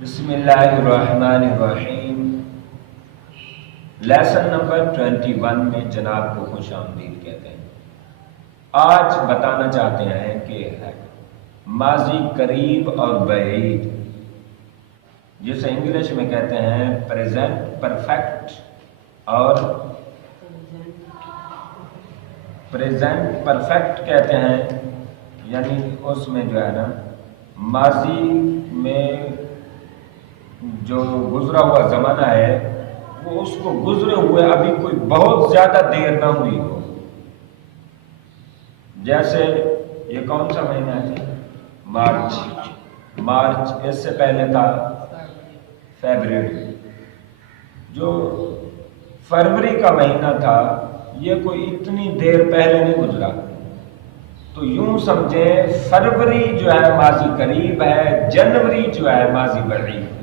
بسم اللہ الرحمن الرحیم۔ لیسن نمبر 21 میں جناب کو خوش آمدید کہتے ہیں۔ آج بتانا چاہتے ہیں کہ ماضی قریب اور بعید، جسے انگلش میں کہتے ہیں پریزنٹ پرفیکٹ اور پریزنٹ پرفیکٹ کہتے ہیں، یعنی اس میں جو ہے نا ماضی میں جو گزرا ہوا زمانہ ہے وہ اس کو گزرے ہوئے ابھی کوئی بہت زیادہ دیر نہ ہوئی ہو۔ جیسے یہ کون سا مہینہ ہے؟ مارچ، اس سے پہلے تھا فیبرری۔ جو فروری کا مہینہ تھا یہ کوئی اتنی دیر پہلے نہیں گزرا، تو یوں سمجھیں فروری جو ہے ماضی قریب ہے، جنوری جو ہے ماضی بعید ہے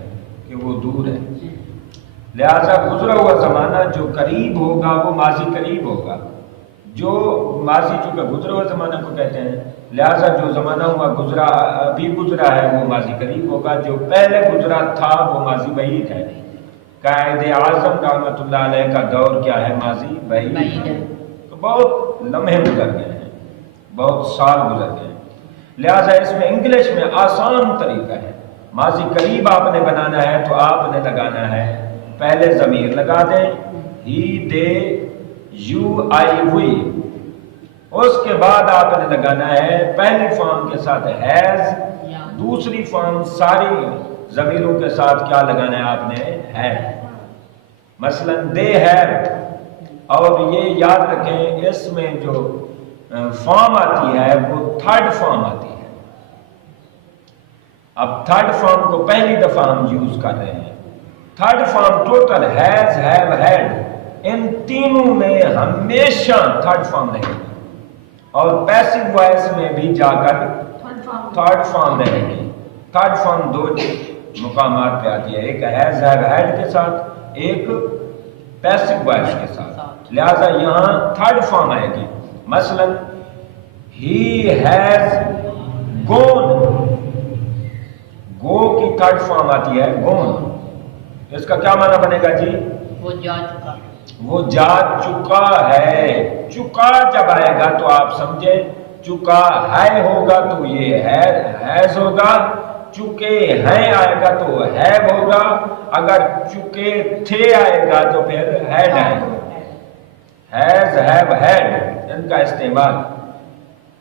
کہ وہ دور ہے۔ لہذا گزرا ہوا زمانہ جو قریب ہوگا وہ ماضی قریب ہوگا، جو ماضی چونکہ گزرا ہوا زمانہ کو کہتے ہیں، لہذا جو زمانہ ہوا گزرا ابھی گزرا ہے وہ ماضی قریب ہوگا، جو پہلے گزرا تھا وہ ماضی بعید ہے۔ قائد اعظم رحمۃ اللہ علیہ کا دور کیا ہے؟ ماضی بعید ہے۔ تو بہت لمحے گزر گئے ہیں، بہت سال گزر گئے ہیں، لہذا اس میں انگلش میں آسان طریقہ ہے۔ ماضی قریب آپ نے بنانا ہے تو آپ نے لگانا ہے، پہلے ضمیر لگا دیں، ہی، دے، یو، آئی، وی۔ اس کے بعد آپ نے لگانا ہے پہلی فارم کے ساتھ ہیز، دوسری فارم ساری ضمیروں کے ساتھ کیا لگانا ہے آپ نے؟ ہے۔ مثلا دے ہیو، اور یہ یاد رکھیں اس میں جو فارم آتی ہے وہ تھرڈ فارم آتی ہے۔ اب تھرڈ فارم کو پہلی دفعہ ہم یوز کر رہے ہیں۔ Third form total has, have, had, ان تینوں میں ہمیشہ تھرڈ فارم رہے گی، اور پیسو وائس میں بھی جا کر تھرڈ فارم رہے گی۔ تھرڈ فارم دو مقامات پہ آتی ہے، ایک ہیز، ہیو، ہیڈ کے ساتھ، ایک پیسو وائس کے ساتھ، لہذا یہاں تھرڈ فارم آئے گی۔ مثلا ہی ہیز گون، گو کی تھرڈ فارم آتی ہے گون، اس کا کیا معنی بنے گا جی؟ وہ جا چکا، وہ جا چکا ہے۔ چکا جب آئے گا تو آپ سمجھے چکا ہے ہوگا تو یہ ہے ہیز ہوگا، چکے ہیں آئے گا تو ہیو ہوگا، اگر چکے تھے آئے گا تو پھر ہیڈ آئے گا۔ ہیز، ہیو، ہیڈ، ان کا استعمال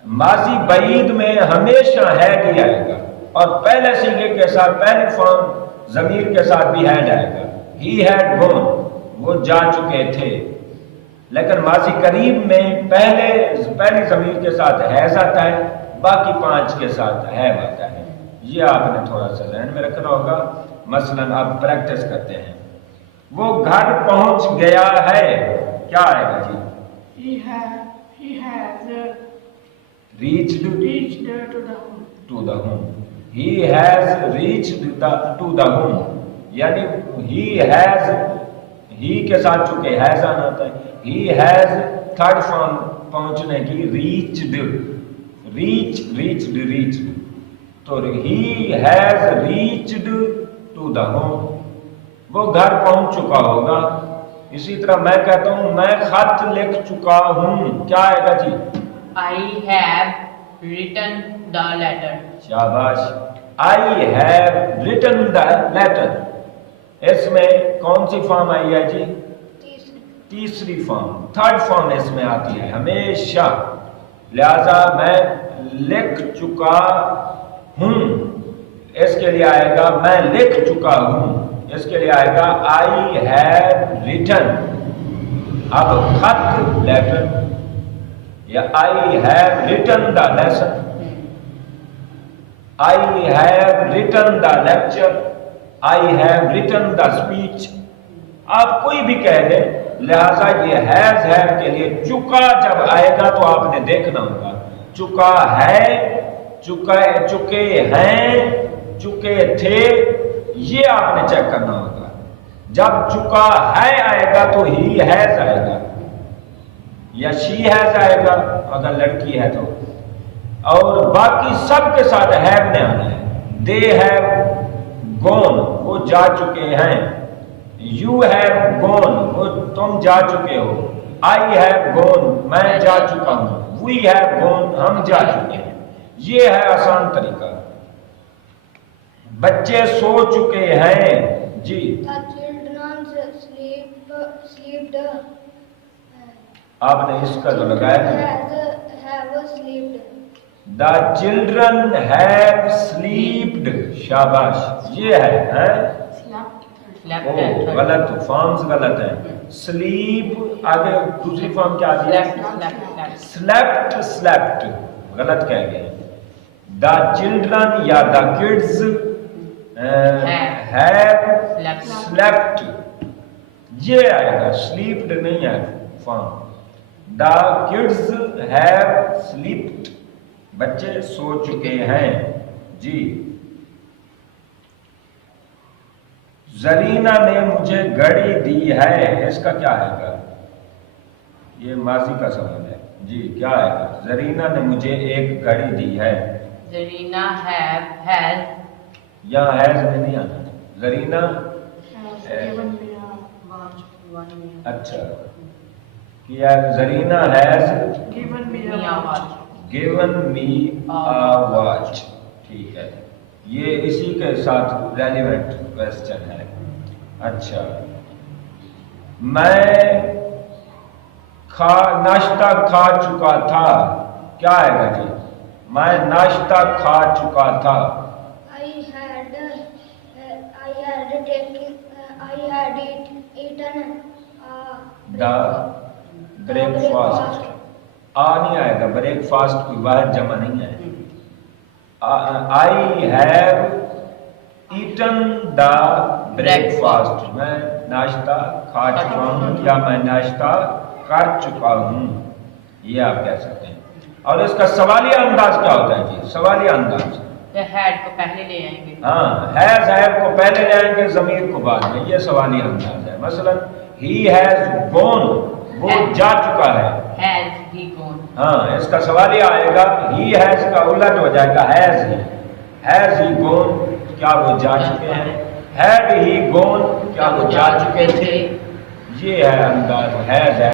ماضی بعید میں ہمیشہ ہیڈ ہی آئے گا، اور پہلے سیغے کے ساتھ پہلی فارم ضمیر کے ساتھ بھی ہیڈ آئے گا۔ ہی ہیڈ گون، وہ جا چکے تھے۔ لیکن ماضی قریب میں پہلی ضمیر کے ساتھ ہیز آتا ہے، باقی پانچ کے ساتھ ہیو آتا ہے۔ یہ آپ نے تھوڑا سا ذہن میں رکھنا ہوگا۔ مثلا آپ پریکٹس کرتے ہیں، وہ گھر پہنچ گیا ہے، کیا آئے گا جی؟ He has reached reached to the home. to the home. He has reached to the home، یعنی ہی کے ساتھ چونکہ ہیز آنا ہوتا ہے، he has تھرڈ فارم پہنچنے کی reached، reached، تو he has reached to the home، وہ گھر پہنچ چکا ہوگا۔ اسی طرح میں کہتا ہوں میں خط لکھ چکا ہوں، کیا آئے گا جی؟ I have written the letter. شاباش، I have written the letter۔ اس میں کون سی فارم آئی ہے جی؟ تیسری فارم، تھرڈ فارم اس میں آتی ہے ہمیشہ، لہذا میں لکھ چکا ہوں، اس کے لیے آئے گا میں لکھ چکا ہوں، اس کے لیے آئے گا I have written۔ اب خط لیٹر، یا I have written the lesson، I have written the lecture، I have written the speech، آپ کوئی بھی کہہ دیں، لہذا یہ ہیز ہیو کے لیے چکا جب آئے گا تو آپ نے دیکھنا ہوگا چکا ہے، چکے ہیں، چکے تھے، یہ آپ نے چیک کرنا ہوگا۔ جب چکا ہے آئے گا تو ہی ہیز آئے گا، یا شی ہیز آئے گا اگر لڑکی ہے تو، اور باقی سب کے ساتھ ہیو نے آنا ہے۔ دے ہیو gone وہ جا چکے ہیں. You have gone وہ تم جا چکے ہو. I have gone میں جا چکا ہوں. We have gone ہم جا چکے ہیں. یہ ہے آسان طریقہ. بچے سو چکے ہیں. جی The children slept. آپ نے اس کا جو لگایا Have slept. The children have slept. شاباش. یہ ہے Left او and right. غلط فارمز غلط ہیں. سلیپ آگے دوسری فارم کیا آتی Left, ہے؟ left, left. سلیپٹ سلیپٹ غلط کہہ گئے. دا چلڈرن یا دا کڈز ہیو سلیپٹ یہ آئے گا. سلیپڈ نہیں ہے form. The kids have slept بچے سو چکے ہیں. جی زرینہ نے مجھے گھڑی دی ہے. اس کا کیا آئے گا؟ یہ ماضی کا سوال ہے. جی کیا آئے گا؟ زرینہ نے مجھے ایک گھڑی دی ہے. Zarina has یہاں ہیز میں نہیں آنا. Zarina Has given me a watch. اچھا کیا Zarina has Given me me a a watch. watch. Given me a watch. ٹھیک ہے یہ اسی کے ساتھ ریلیونٹ کوشچن ہے. اچھا میں ناشتہ کھا چکا تھا. کیا آئے گا جی؟ میں ناشتہ کھا چکا تھا. I had eaten the break فاسٹ. آ نہیں آئے گا. بریک فاسٹ کوئی واحد جمع نہیں ہے. I have eaten the break fast. میں ناشتہ کھا چکا ہوں یا میں ناشتہ کر چکا ہوں یہ آپ کہہ سکتے ہیں. اور اس کا سوالیہ انداز کیا ہوتا ہے جی؟ سوالیہ انداز The had کو پہلے لے آئیں گے. ہاں ہیز ہیو کو پہلے لے آئیں گے ضمیر کو بعد میں. یہ سوالیہ انداز ہے. مثلا ہی ہیز گون وہ جا چکا ہے. Has he gone? ہاں اس کا سوالیہ آئے گا. ہی ہیز کا الٹ ہو جائے گا has he. Has he gone کیا وہ جا چکے ہیں. ہیڈ ہی گون کیا وہ جا چکے تھے. یہ ہے انداز ہیز ہے.